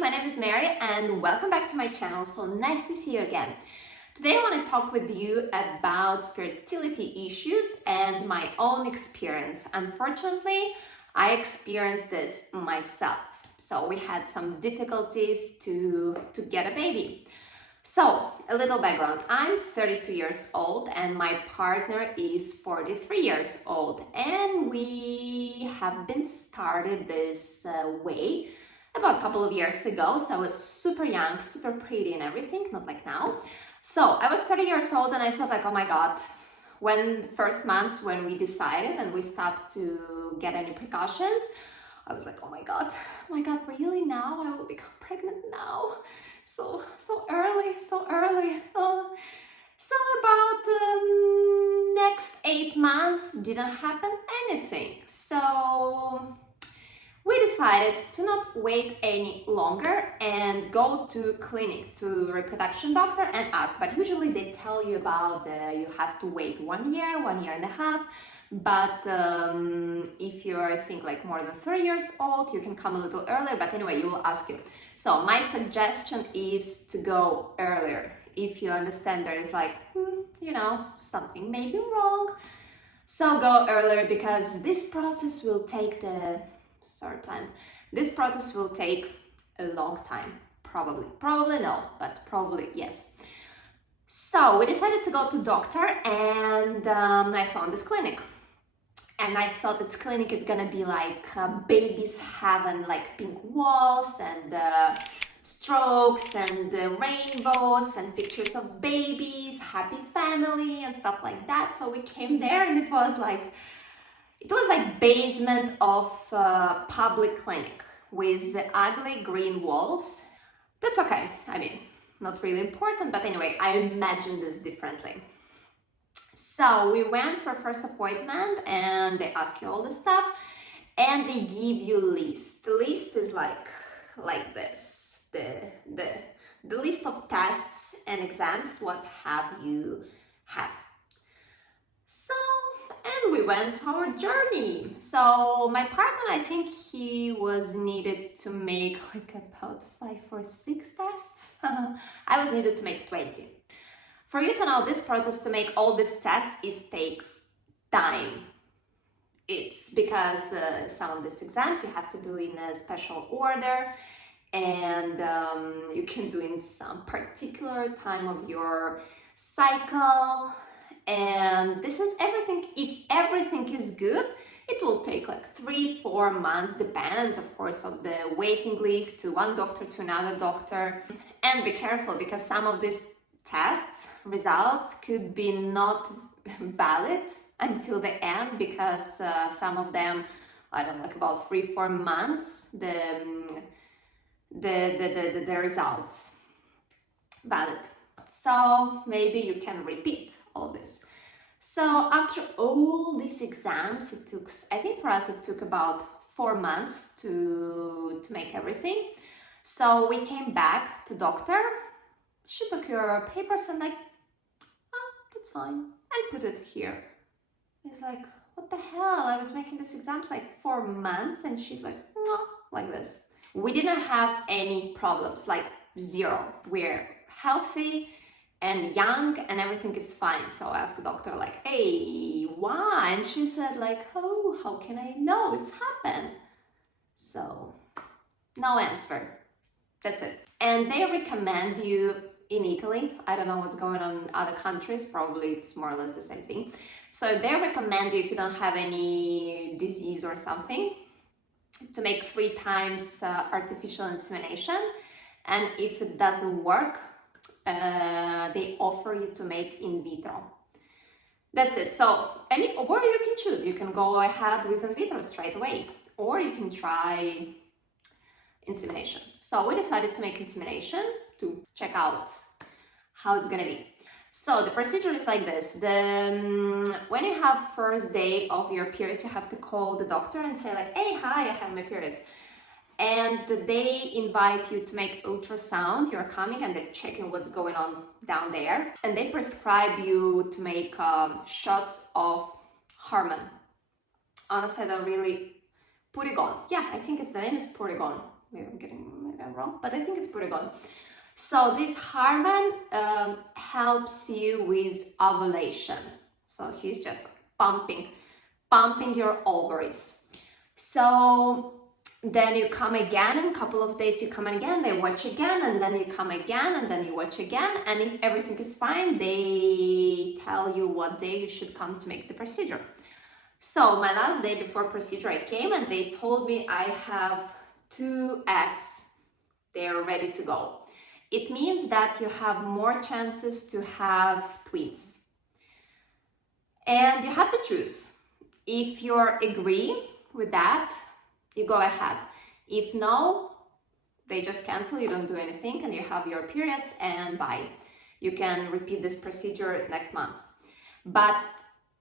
my name is Mary and welcome back to my channel. So nice to see you again. Today I want to talk with you about fertility issues and my own experience. Unfortunately, I experienced this myself. So we had some difficulties to get a baby. So a little background, I'm 32 years old and my partner is 43 years old, and we have been started this way about a couple of years ago. So I was super young, super pretty and everything, not like now. So I was 30 years old and I thought like, oh my God, when first months when we decided and we stopped to get any precautions, I was like, oh my God, really now? I will become pregnant now? So early. So about next 8 months didn't happen anything. So we decided to not wait any longer and go to clinic, to reproduction doctor and ask. But usually they tell you about you have to wait 1 year, 1 year and a half. But if you're, I think, like more than 3 years old, you can come a little earlier. But anyway, you will ask you. So my suggestion is to go earlier. If you understand there is like, something may be wrong. So go earlier because this process will take This process will take a long time. Probably no, but probably yes. So we decided to go to doctor and I found this clinic. And I thought this clinic is gonna be like babies heaven, like pink walls and strokes and rainbows and pictures of babies, happy family and stuff like that. So we came there and it was like basement of public clinic with ugly green walls. That's okay. I mean, not really important, but anyway, I imagined this differently. So we went for first appointment and they ask you all this stuff and they give you a list. The list is like this, the list of tests and exams, what have you have. So, and we went our journey. So my partner, I think he was needed to make like about 5 or 6 tests. I was needed to make 20. For you to know, this process to make all these tests takes time. It's because some of these exams you have to do in a special order and you can do in some particular time of your cycle. And this is everything. If everything is good, it will take like 3-4 months, depends of course of the waiting list to one doctor to another doctor. And be careful because some of these tests results could be not valid until the end because some of them, I don't know, like about 3-4 months the results valid. So maybe you can repeat all this. So after all these exams, it took, I think for us it took about 4 months to make everything. So we came back to doctor. She took your papers and like, oh, that's fine, and put it here. It's like, what the hell? I was making these exams like 4 months and she's like, no, like this. We didn't have any problems, like zero. We're healthy and young and everything is fine. So I asked the doctor like, hey, why? And she said like, oh, how can I know it's happened? So no answer. That's it. And they recommend you in Italy, I don't know what's going on in other countries, probably it's more or less the same thing. So they recommend you, if you don't have any disease or something, to make 3 times artificial insemination. And if it doesn't work, they offer you to make in vitro. That's it. So, or you can choose. You can go ahead with in vitro straight away, or you can try insemination. So we decided to make insemination to check out how it's gonna be. So the procedure is like this. When you have first day of your periods, you have to call the doctor and say like, hey, hi, I have my periods. And they invite you to make ultrasound. You're coming and they're checking what's going on down there. And they prescribe you to make shots of hormone. Honestly, I don't really... Purigon. Yeah, I think the name is Purigon. Maybe I'm wrong, but I think it's pretty good. So this hormone helps you with ovulation. So he's just pumping your ovaries. So then you come again, in a couple of days you come again, they watch again, and then you come again, and then you watch again, and if everything is fine, they tell you what day you should come to make the procedure. So my last day before procedure, I came and they told me I have 2 eggs. They are ready to go. It means that you have more chances to have twins. And you have to choose. If you agree with that, you go ahead. If no, they just cancel, you don't do anything, and you have your periods and bye. You can repeat this procedure next month. But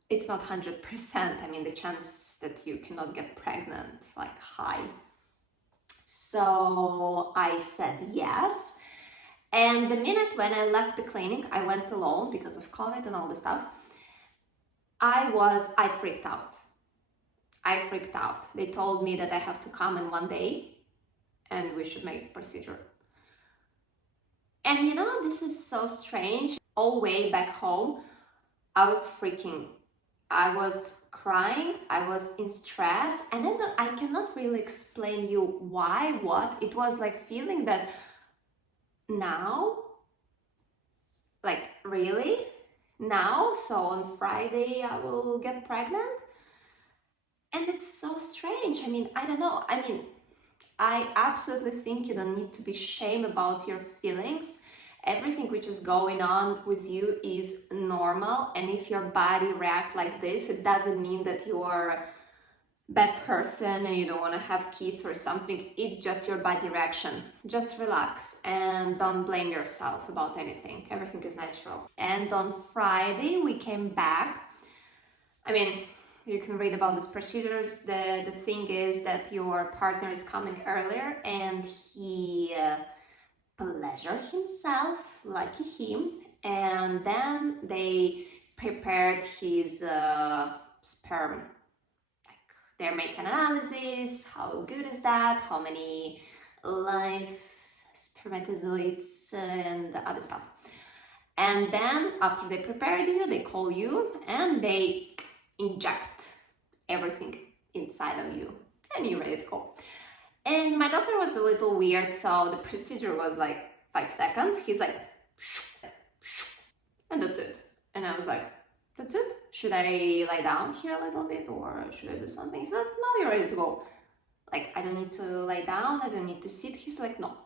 it's not 100%. I mean, the chance that you cannot get pregnant, like, high. So I said yes. And the minute when I left the clinic, I went alone because of COVID and all this stuff. I freaked out. They told me that I have to come in 1 day and we should make procedure. And you know, this is so strange. All the way back home, I was freaking. I was crying, I was in stress, and then I cannot really explain you why, what. It was like feeling that now, like really? Now? So on Friday I will get pregnant? And it's so strange. I mean, I don't know. I mean, I absolutely think you don't need to be ashamed about your feelings. Everything which is going on with you is normal, and if your body reacts like this, it doesn't mean that you are a bad person and you don't want to have kids or something. It's just your body reaction. Just relax and don't blame yourself about anything. Everything is natural. And on Friday we came back. I mean, you can read about these procedures. The thing is that your partner is coming earlier and he pleasure himself, lucky him, and then they prepared his sperm. Like, they make an analysis, how good is that, how many live spermatozoids and other stuff. And then after they prepared you, they call you and they inject everything inside of you and you're ready to go. And my doctor was a little weird, so the procedure was like 5 seconds. He's like, and that's it. And I was like, that's it? Should I lie down here a little bit or should I do something? He said, no, you're ready to go. Like, I don't need to lie down, I don't need to sit. He's like, no.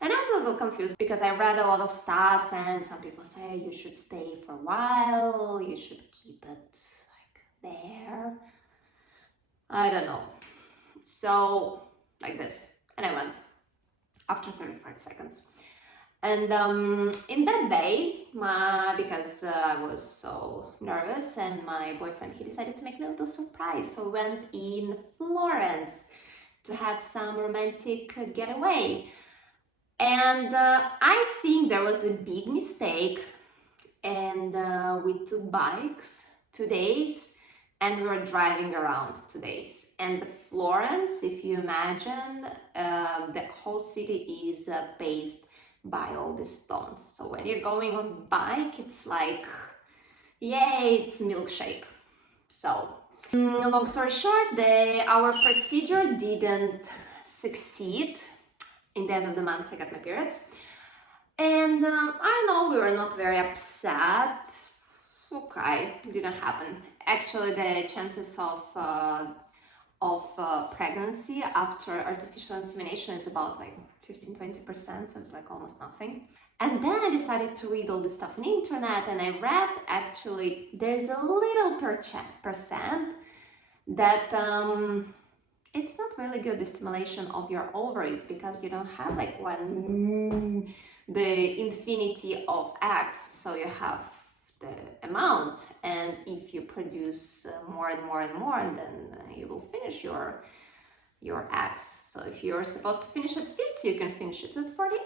And I was a little confused because I read a lot of stuff and some people say you should stay for a while, you should keep it like there. I don't know. So, like this, and I went after 35 seconds. And in that day, because I was so nervous, and my boyfriend, he decided to make me a little surprise. So we went in Florence to have some romantic getaway. And I think there was a big mistake, and we took bikes 2 days, and we were driving around 2 days. And Florence, if you imagine, the whole city is paved by all these stones. So when you're going on bike, it's like, yay, it's milkshake. So, long story short, our procedure didn't succeed. In the end of the month, I got my periods. And I don't know, we were not very upset. Okay, didn't happen. Actually, the chances of pregnancy after artificial insemination is about like 15-20%, so it's like almost nothing. And then I decided to read all this stuff on the internet, and I read actually there's a little percent that it's not really good, the stimulation of your ovaries, because you don't have like the infinity of eggs, so you have the amount, and if you produce more and more and more, then you will finish your eggs. So if you're supposed to finish at 50, you can finish it at 48.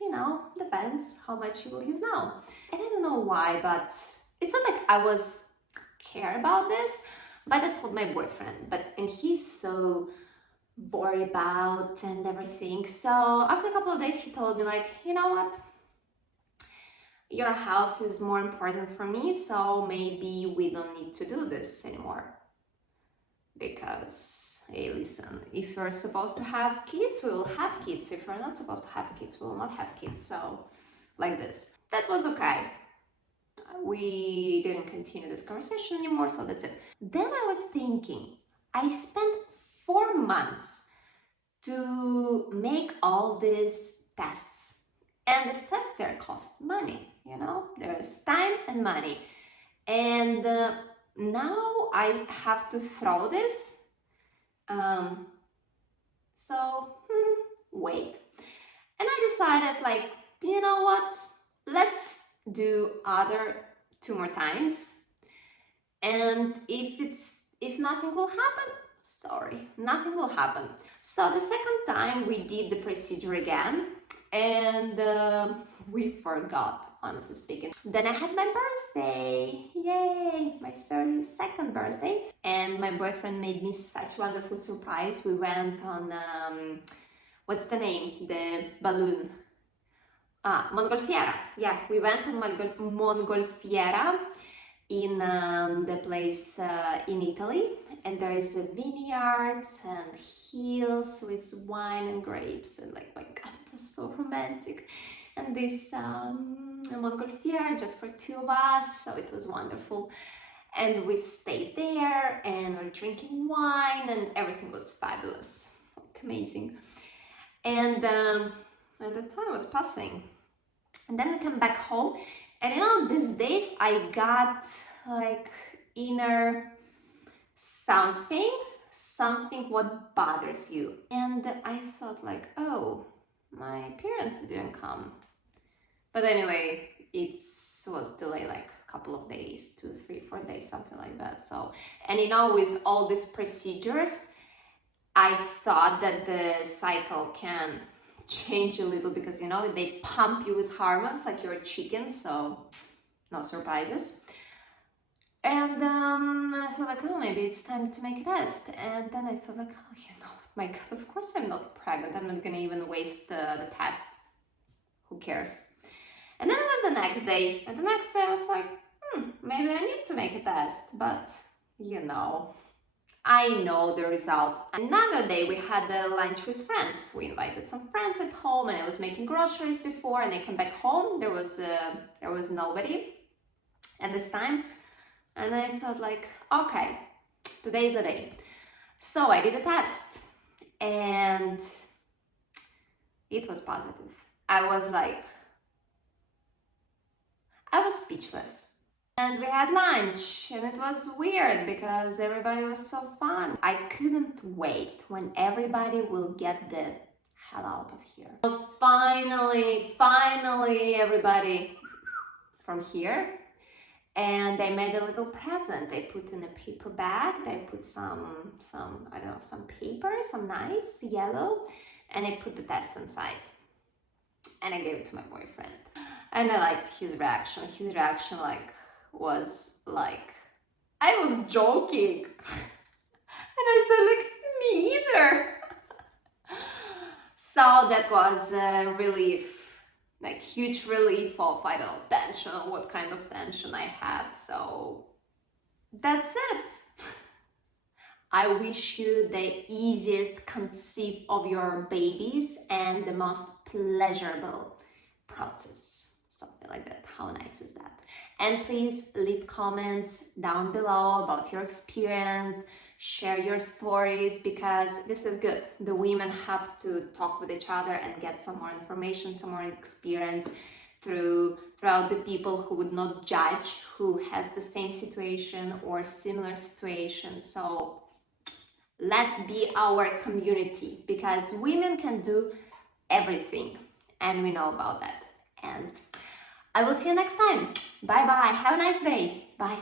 You know, depends how much you will use now. And I don't know why, but it's not like I care about this, but I told my boyfriend, and he's so worry about and everything. So after a couple of days, he told me like, you know what? Your health is more important for me, so maybe we don't need to do this anymore. Because, hey, listen, if you're supposed to have kids, we will have kids. If you're not supposed to have kids, we will not have kids. So, like this. That was okay. We didn't continue this conversation anymore, so that's it. Then I was thinking, I spent 4 months to make all these tests. And these tests, they cost money, you know? There's time and money. And now I have to throw this. Wait. And I decided like, you know what? Let's do other 2 more times. And if nothing will happen, sorry, nothing will happen. So the second time we did the procedure again, and we forgot, honestly speaking. Then I had my birthday, yay, my 32nd birthday, and my boyfriend made me such a wonderful surprise. We went on, what's the name, the balloon, Mongolfiera. Yeah, we went on Mongolfiera in the place in Italy, and there is a vineyards and hills with wine and grapes, and like, my God, it was so romantic. And this Mongolfiera just for 2 of us, so it was wonderful. And we stayed there and we're drinking wine, and everything was fabulous, like, amazing. And the time was passing, and then we come back home, and you know, these days I got like inner something what bothers you. And I thought like, oh, my parents didn't come. But anyway, it was delayed like a couple of days, 2, 3, 4 days, something like that. So, and you know, with all these procedures, I thought that the cycle can change a little, because you know, they pump you with hormones like you're a chicken, so no surprises. And I thought like, oh, maybe it's time to make a test. And then I thought like, oh, you know, my God, of course I'm not pregnant. I'm not gonna even waste the test. Who cares? And then it was the next day. And the next day I was like, maybe I need to make a test. But, you know, I know the result. Another day we had a lunch with friends. We invited some friends at home, and I was making groceries before, and I came back home. There was nobody at this time. And I thought like, okay, today's the day. So I did a test, and it was positive. I was speechless. And we had lunch, and it was weird because everybody was so fun. I couldn't wait when everybody will get the hell out of here. So finally, everybody from here. And they made a little present. They put in a paper bag, they put some I don't know, some paper, some nice yellow, and I put the test inside. And I gave it to my boyfriend. And I liked his reaction. His reaction was like, I was joking. And I said like, me either. So that was a relief. Like huge relief of, I don't know, tension, what kind of tension I had. So that's it. I wish you the easiest conceive of your babies and the most pleasurable process. Something like that. How nice is that? And please leave comments down below about your experience. Share your stories, because this is good. The women have to talk with each other and get some more information, some more experience throughout the people who would not judge, who has the same situation or similar situation. So let's be our community, because women can do everything, and we know about that. And I will see you next time. Bye bye. Have a nice day. Bye.